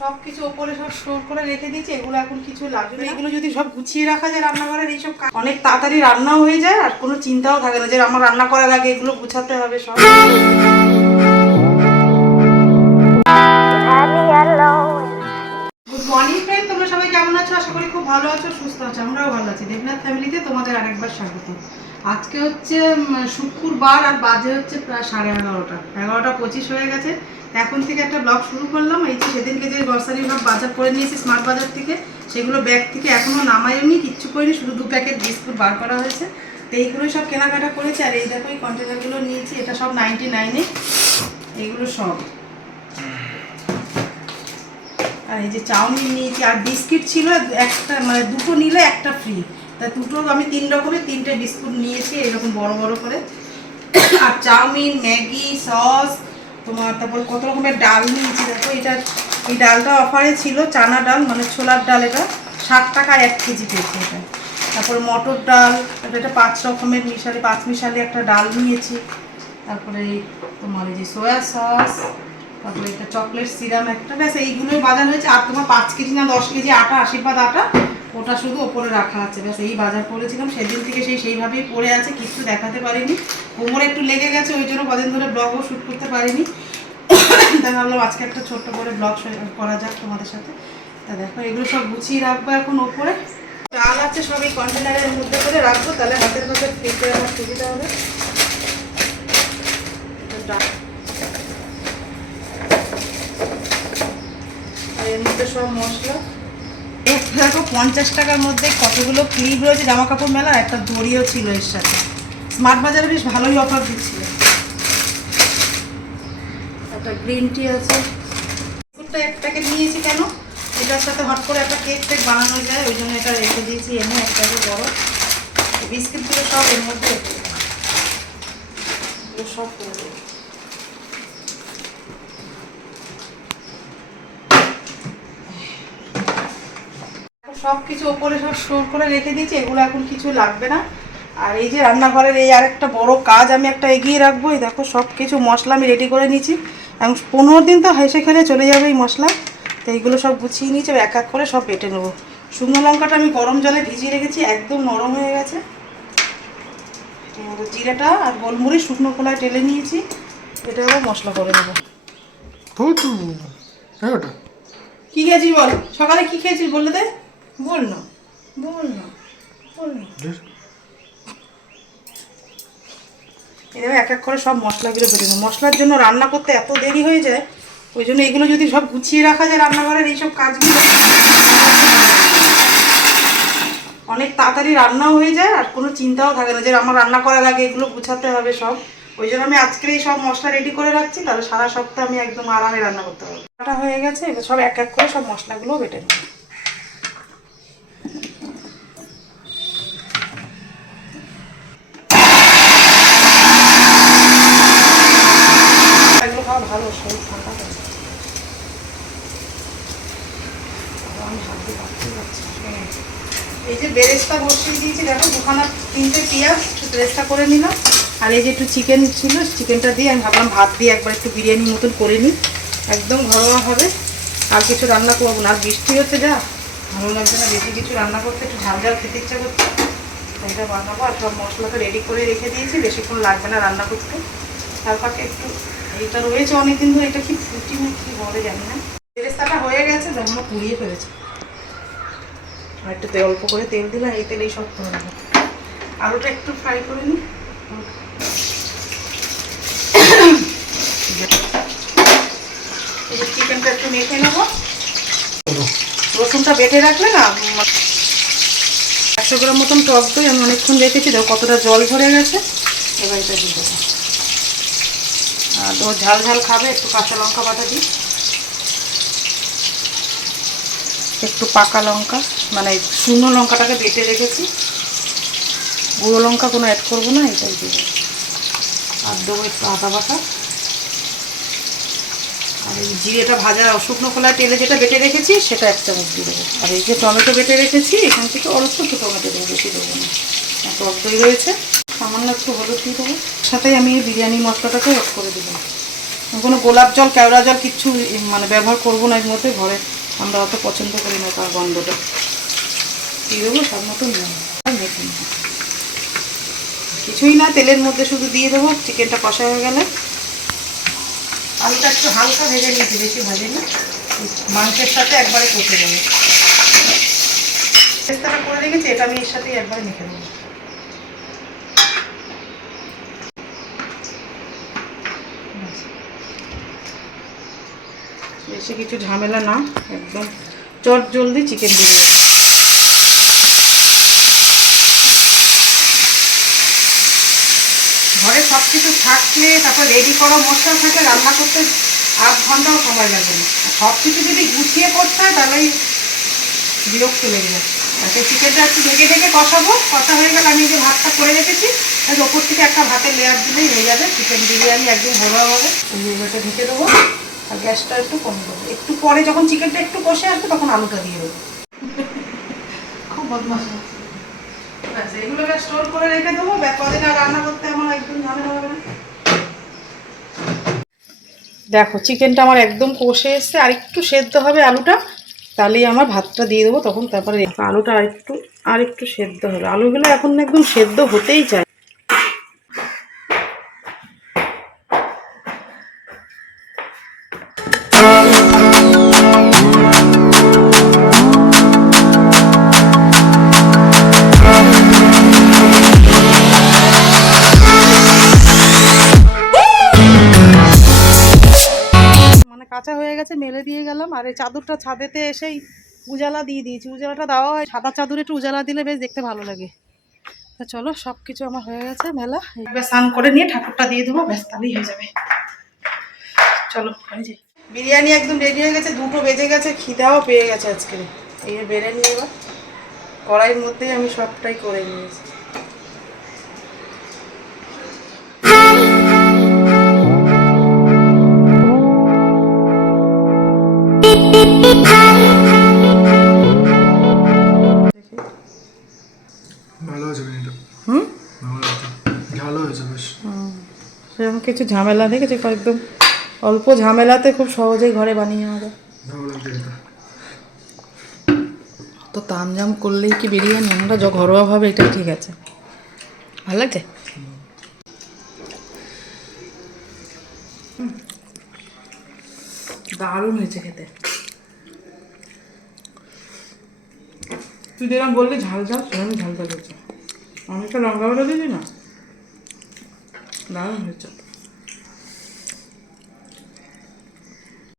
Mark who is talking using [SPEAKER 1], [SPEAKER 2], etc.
[SPEAKER 1] সব কিছু ওপরে সব স্টোর করে রেখে দিয়েছি, এগুলো এখন কিছু লাগবে না। এগুলো যদি সব গুছিয়ে রাখা যায় রান্নাঘরের, এইসব অনেক তাড়াতাড়ি রান্নাও হয়ে যায় আর কোনো চিন্তাও থাকে না যে আমার রান্না করার আগে এগুলো গুছাতে হবে সব। তোমরা সবাই কেমন আছো? আশা খুব ভালো আছো, সুস্থ আছো, আমরাও ভালো আছি। দেবনাথ ফ্যামিলিতে তোমাদের আরেকবার স্বাগত। আজকে হচ্ছে শুক্রবার আর বাজে হচ্ছে প্রায় সাড়ে এগারোটা। এগারোটা পঁচিশ হয়ে গেছে। এখন থেকে একটা ব্লগ শুরু করলাম। এই যে সেদিনকে যে গ্রসারি ভাব বাজার করে নিয়েছি স্মার্ট বাজার থেকে, সেগুলো ব্যাগ থেকে এখনও নামাইনি, কিচ্ছু করিনি, শুধু দু প্যাকেট বিস্কুট বার করা হয়েছে। তো এইগুলোই সব কেনাকাটা করেছি, আর এই দেখো এই কন্টেনারগুলো নিয়েছি, এটা সব নাইনটি নাইনে এইগুলো সব। আর এই যে চাউমিন নিয়েছি, আর বিস্কিট ছিল একটা মানে দুটো নিলে একটা ফ্রি তা দুটো আমি তিন রকমের তিনটে বিস্কুট নিয়েছি, এরকম বড় বড় করে। আর চাউমিন, ম্যাগি, সস তোমার, তারপর কত রকমের ডাল নিয়েছি দেখো, এটা, এই ডালটা অফারে ছিল, চানা ডাল মানে ছোলার ডাল এটা, ষাট টাকায় এক কেজি পেয়েছি এটা। তারপর মটর ডাল এটা পাঁচ রকমের মিশালি, পাঁচ মিশালি একটা ডাল নিয়েছি। তারপরে তোমার এই যে সোয়া সস তারপরে একটা চকলেট সিরাম একটা, ব্যাস, এইগুলোই বাজার হয়েছে। আর তোমার পাঁচ কেজি না, দশ কেজি আটা, আশীর্বাদ আটা ওটা শুধু ওপরে রাখা আছে। ব্যাস, এই বাজার করেছিলাম সেদিন থেকে সেই সেইভাবেই পড়ে আছে কিছু দেখাতে পারিনি। কোমরে একটু লেগে গেছে, ওই জন্য কদিন ধরে ব্লগও শ্যুট করতে পারিনি। তাই ভাবলাম আজকে একটা ছোট্ট করে ব্লগ করা যাক তোমাদের সাথে। তা দেখো, এগুলো সব গুছিয়ে রাখব এখন ওপরে। ডাল আছে, সব এই কন্টেনারের মধ্যে করে রাখব, তাহলে হাতের কাছে ফ্রিতে আমার সুবিধা হবে। ডাল। এর মধ্যে সব মশলা। দেখো, পঞ্চাশ টাকার মধ্যে কতগুলো ক্লিপ রয়েছে, জামা কাপড় মেলা একটা দড়িও ছিল এর সাথে। স্মার্ট বাজারে বেশ ভালোই অফার দিচ্ছিল। একটা গ্রিন টি আছে। বিস্কুটটা এক প্যাকেট নিয়েছি কেন? এটার সাথে হট করে একটা কেক টেক বানানো যায়, ওই জন্য এটা রেখে দিয়েছি, এনে একটা বড়। বিস্কিটগুলো সব এর মধ্যে সব করে দেবো। সব কিছু ওপরে সব স্টোর করে রেখে দিয়েছি এগুলো এখন কিছু লাগবে না। আর এই যে রান্নাঘরের এই আর একটা বড় কাজ আমি একটা এগিয়ে রাখব এই দেখো সব কিছু মশলা আমি রেডি করে নিয়েছি। এবং পনেরো দিন তো হেসে খেলে চলে যাবে এই মশলা তো এইগুলো সব গুছিয়ে নিয়েছি এক এক করে সব বেটে নেব। শুকনো লঙ্কাটা আমি গরম জলে ভিজিয়ে রেখেছি একদম নরম হয়ে গেছে। জিরাটা আর গোলমরিচ শুকনো খোলায় টেলে নিয়েছি এটা আবার মশলা করে নেব। কি খেয়েছিস বল? সকালে কি খেয়েছিস বললে দে? বল না বল না বল না। এভাবে এক এক করে সব মশলাগুলো বেটে নেব। মশলার জন্য রান্না করতে এত দেরি হয়ে যায় ওই জন্য এগুলো যদি সব গুছিয়ে রাখা যায় রান্নাঘরের এইসব কাজগুলো অনেক তাড়াতাড়ি রান্নাও হয়ে যায় আর কোনো চিন্তাও থাকে না যে আমার রান্না করার আগে এগুলো গুছাতে হবে সব। ওই জন্য আমি আজকের এই সব মশলা রেডি করে রাখছি তাহলে সারা সপ্তাহ আমি একদম আরামে রান্না করতে পারব। কাটা হয়ে গেছে এবার সব এক এক করে সব মশলাগুলো বেটে নেব এগুলো খাওয়া ভালো শরীর ঠান্ডা হয়ে যায়। আবার পারছি এই যে বেরেস্তা বসিয়ে দিয়েছি, দেখো, দুখানা, তিনটে পেঁয়াজ বেরেস্তা করে নিলাম। আর এই যে একটু চিকেন ছিল চিকেনটা দিয়ে আমি ভাবলাম ভাত দিয়ে একবার একটু বিরিয়ানি মতন করে নিই। একদম ঘরোয়া হবে। আর কিছু রান্না করব না। আর বৃষ্টি হচ্ছে যা, ভালো লাগছে না। বেশি কিছু রান্না করতে একটু ঝাল ঝাল খেতে ইচ্ছা করছে। এটা বানাবো আর সব মশলাটা রেডি করে রেখে দিয়েছি। বেশিক্ষণ লাগবে না রান্না করতে। তার ফাঁকে একটু, এইটা রয়েছে অনেকদিন ধরে। এটা কি ফুটি না কি বলে জানি না। বেরেস্তাটা হয়ে গেছে জন্য পুড়িয়ে ফেলেছে। আর একটু তেল, অল্প করে তেল দিলাম, এই তেলেই সব করে দেবো আলুটা একটু ফ্রাই করে নিই। চিকেনটা একটু মেখে নেব। রসুনটা বেটে রাখলে না, একশো গ্রাম মতন টক দই আমি অনেকক্ষণ রেখেছি, দেখো কতটা জল ধরে গেছে। এবার এটা দিয়ে দেবো। আর ঝাল ঝাল খাবে, একটু কাঁচা লঙ্কা বাটা দিই। একটু পাকা লঙ্কা মানে শুকনো লঙ্কাটাকে বেটে রেখেছি। গুঁড়ো লঙ্কা কোনো অ্যাড করব না, এটাই দেবো। আর দেবো একটু আদা বাটা। আর এই জিরেটা ভাজা শুকনো খোলায় তেলে যেটা বেটে রেখেছি, সেটা এক চামচ দিয়ে দেবো। আর এই যে টমেটো বেটে রেখেছি, এখান থেকে অল্প একটু টমেটো দেবো, বেশি দেবো না। টক দই রয়েছে, সামান্য একটু হলুদ দিয়ে দেবো। সাথেই আমি বিরিয়ানি মশলাটাকে অ্যাড করে দেবো। কোনো গোলাপ জল, কেওড়া জল কিচ্ছু মানে ব্যবহার করব না এর মধ্যে, ঘরে আমরা অত পছন্দ করি না তার গন্ধটা। দিয়ে দেবো? সব মতন মেখে নেব। কিছুই না, তেলের মধ্যে শুধু দিয়ে দেবো, চিকেনটা কষা হয়ে গেলে। আলুটা একটু হালকা ভেজে নিয়েছি, বেশি ভাজে না মাংসের সাথে একবারে কষে যাবে চেষ্টাটা করে রেখেছি, এটা আমি এর সাথেই একবারে মেখে দেবো বেশি কিছু ঝামেলা না, একদম চট জলদি চিকেন বিরিয়ানি। ঘরে সব কিছু থাকলে, তারপর রেডি করা, মশলা থাকে, রান্না করতে আধ ঘন্টাও সময় লাগবে না। সব কিছু যদি গুছিয়ে করতে হয় তাহলেই বিরক্ত লেগে যায়। সেই চিকেনটা একটু ঢেকে ঢেকে কষাবো, কষা হয়ে গেলে আমি যে ভাতটা করে রেখেছি এর ওপর থেকে একটা ভাতের লেয়ার দিলেই হয়ে যাবে। চিকেন বিরিয়ানি একদম ঘরোয়া হবে ঢেকে দেবো। আর গ্যাসটা একটু কম দেবো একটু পরে যখন চিকেনটা একটু কষে আসবে তখন আলুটা দিয়ে দেবো। খুব বদমাস ব্যাস এগুলোকে স্টোর করে রেখে দেবো। কদিন আর রান্না করতে আমার একদম ঝামেলা হবে না। দেখো চিকেনটা আমার একদম কষে এসছে। আর একটু সেদ্ধ হবে আলুটা তাহলেই আমার ভাতটা দিয়ে দেবো। তখন তারপরে আলুটা আর একটু আর একটু সেদ্ধ হবে। আলুগুলো এখন একদম সেদ্ধ হতেই চায়। গেছে, মেলে দিয়ে গেলাম। আর এই চাদরটা ছাদেতে এসেই উজালা দিয়ে দিয়েছি। উজালাটা দেওয়া হয়, সাদা চাদরে একটু উজালা দিলে বেশ দেখতে ভালো লাগে। তো চলো সব কিছু আমার হয়ে গেছে, মেলা। এবার স্নান করে নিয়ে ঠাকুরটা দিয়ে দেবো, ব্যাস, তাহলেই হয়ে যাবে। চলো বিরিয়ানি একদম রেডি হয়ে গেছে, দুটো বেজে গেছে, খিদাও পেয়ে গেছে আজকে। এই বেড়ে নিয়ে এবার। কড়াইয়ের মধ্যেই আমি সবটাই করে নিয়েছি। কিছু ঝামেলা নেই কিছু একদম অল্প ঝামেলাতে খুব সহজেই ঘরে বানিয়ে নেওয়া যায়। তো তামজাম করলেই কি বিরিয়ানি? আমরা য ঘরোয়াভাবে এটা ঠিক আছে। ভালো লাগছে। দারুণ হয়েছে খেতে। তুই যেরকম বললি, ঝাল ঝাল সেরকম ঝাল ঝাল হয়েছে। অনেকটা লঙ্কা বেরো দিলি না? দারুণ হয়েছে।